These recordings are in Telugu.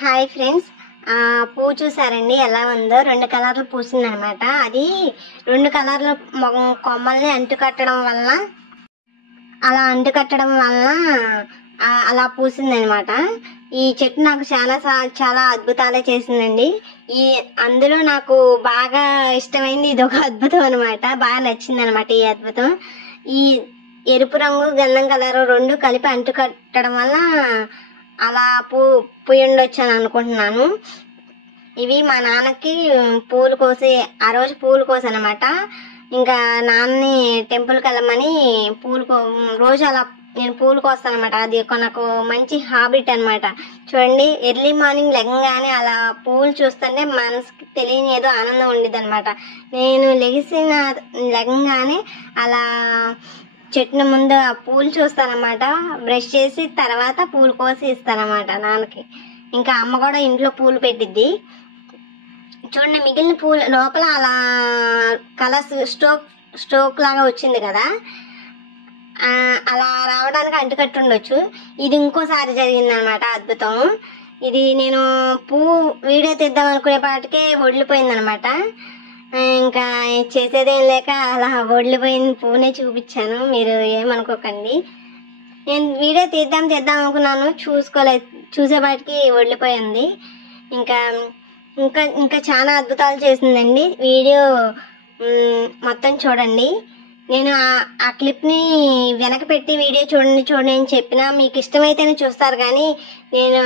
హాయ్ ఫ్రెండ్స్, పువ్వు చూసారండి ఎలా ఉందో. 2 కలర్లు పూసిందనమాట. అది 2 కలర్ల కొమ్మల్ని అంటుకట్టడం వల్ల అలా పూసిందనమాట. ఈ చెట్టు నాకు చాలా అద్భుతాలే చేసిందండి. అందులో నాకు బాగా ఇష్టమైంది ఇది ఒక అద్భుతం అనమాట. బాగా నచ్చింది అనమాట ఈ అద్భుతం. ఈ ఎరుపు రంగు గంధం కలరు 2 కలిపి అంటుకట్టడం వల్ల అలా పూయండొచ్చు అని అనుకుంటున్నాను. ఇవి మా నాన్నకి పూలు కోసి ఆ రోజు పూలు కోసనమాట. ఇంకా నాన్నని టెంపుల్కి వెళ్ళమని రోజు అలా నేను పూలు కోస్తానమాట. అది నాకు మంచి హాబిట్ అనమాట. చూడండి, ఎర్లీ మార్నింగ్ లెగంగానే అలా పూలు చూస్తుంటే మనసుకి తెలియని ఏదో ఆనందం ఉండేది అనమాట. నేను లెగంగానే అలా చెట్టు ముందు ఆ పూలు చూస్తానమాట. బ్రష్ చేసి తర్వాత పూలు కోసి ఇస్తానమాట నాన్నకి. ఇంకా అమ్మ కూడా ఇంట్లో పూలు పెట్టిద్ది. చూడండి, మిగిలిన పూలు లోపల అలా కలర్స్ స్టోక్ లాగా వచ్చింది కదా, అలా రావడానికి అంటుకట్టు ఉండొచ్చు. ఇది ఇంకోసారి జరిగిందనమాట అద్భుతం. ఇది నేను వీడియో తీద్దాం అనుకునేపాటికే వదిలిపోయిందనమాట. ఇంకా చేసేదేం లేక అలా వదిలిపోయిన పువ్వునే చూపించాను, మీరు ఏమనుకోకండి. నేను వీడియో తీద్దాం అనుకున్నాను, చూసేపాటికి వదిలిపోయింది. ఇంకా ఇంకా ఇంకా చాలా అద్భుతాలు చేసిందండి. వీడియో మొత్తం చూడండి. నేను ఆ క్లిప్ని వెనక పెట్టి వీడియో చూడండి అని చెప్పినా మీకు ఇష్టమైతేనే చూస్తారు, కానీ నేను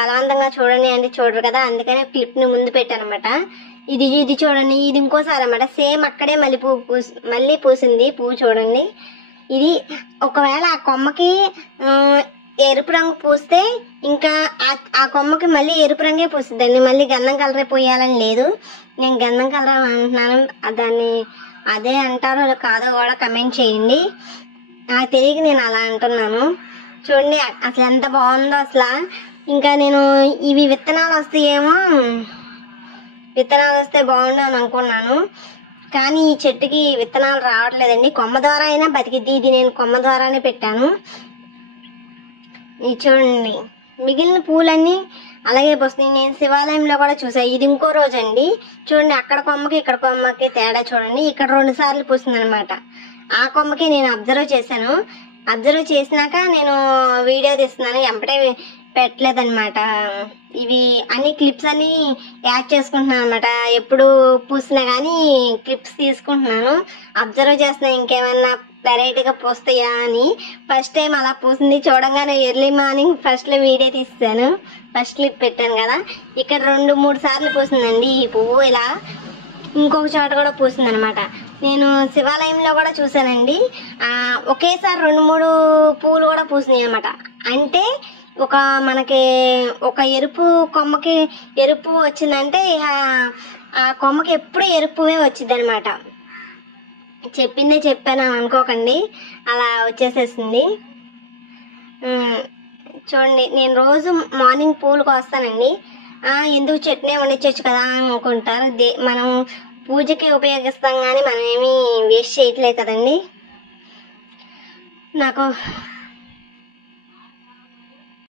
బలవంతంగా చూడండి అంటే చూడరు కదా, అందుకని క్లిప్ని ముందు పెట్టాను అనమాట. ఇది చూడండి, ఇది ఇంకోసారి అనమాట. సేమ్ అక్కడే మళ్ళీ పూసింది పువ్వు చూడండి. ఇది ఒకవేళ ఆ కొమ్మకి ఎరుపు రంగు పూస్తే ఇంకా ఆ కొమ్మకి మళ్ళీ ఎరుపు రంగే పూసిద్దండి. మళ్ళీ గంధం కలరే పోయాలని లేదు. నేను గంధం కలర్ అంటున్నాను, దాన్ని అదే అంటారో కాదో కూడా కమెంట్ చేయండి. నాకు తెలియక నేను అలా అంటున్నాను. చూడండి అసలు ఎంత బాగుందో అసలు. ఇంకా నేను ఇవి విత్తనాలు వస్తే బాగుండు అని అనుకున్నాను, కానీ ఈ చెట్టుకి విత్తనాలు రావట్లేదండి. కొమ్మ ద్వారా అయినా బతికిద్ది. ఇది నేను కొమ్మ ద్వారానే పెట్టాను. ఇది చూడండి, మిగిలిన పూలన్నీ అలాగే పోస్తున్నాయి. నేను శివాలయంలో కూడా చూసాను. ఇది ఇంకో రోజు అండి. చూడండి, అక్కడ కొమ్మకి ఇక్కడ కొమ్మకి తేడా చూడండి. ఇక్కడ 2 సార్లు పూసింది అనమాట. ఆ కొమ్మకి నేను అబ్జర్వ్ చేశాను. అబ్జర్వ్ చేసినాక నేను వీడియో తీస్తున్నాను, ఎంపటే పెట్టలేదన్నమాట. ఇవి అన్ని క్లిప్స్ అన్ని యాడ్ చేసుకుంటున్నాను అనమాట. ఎప్పుడు పూసినా కానీ క్లిప్స్ తీసుకుంటున్నాను, అబ్జర్వ్ చేస్తున్నాను ఇంకేమన్నా వెరైటీగా పూస్తాయా అని. ఫస్ట్ టైం అలా పూసింది. చూడంగానే ఎర్లీ మార్నింగ్ ఫస్ట్లో వీడియో తీస్తాను, ఫస్ట్ క్లిప్ పెట్టాను కదా. ఇక్కడ 2-3 సార్లు పూసిందండి ఈ పువ్వు. ఇలా ఇంకొక చోట కూడా పూసింది అనమాట. నేను శివాలయంలో కూడా చూసానండి, ఒకేసారి 2-3 పువ్వులు కూడా పూసినాయి అనమాట. అంటే మనకి ఒక ఎరుపు కొమ్మకి ఎరుపు వచ్చిందంటే ఆ కొమ్మకి ఎప్పుడు ఎరుపువే వచ్చింది అనమాట. చెప్పాను అనుకోకండి, అలా వచ్చేసేసింది. చూడండి, నేను రోజు మార్నింగ్ పూలకు వస్తానండి. ఎందుకు చెట్టునే వండించవచ్చు కదా అనుకుంటారు. మనం పూజకి ఉపయోగిస్తాం, కానీ మనం ఏమీ వేస్ట్ చేయట్లేదు కదండి. నాకు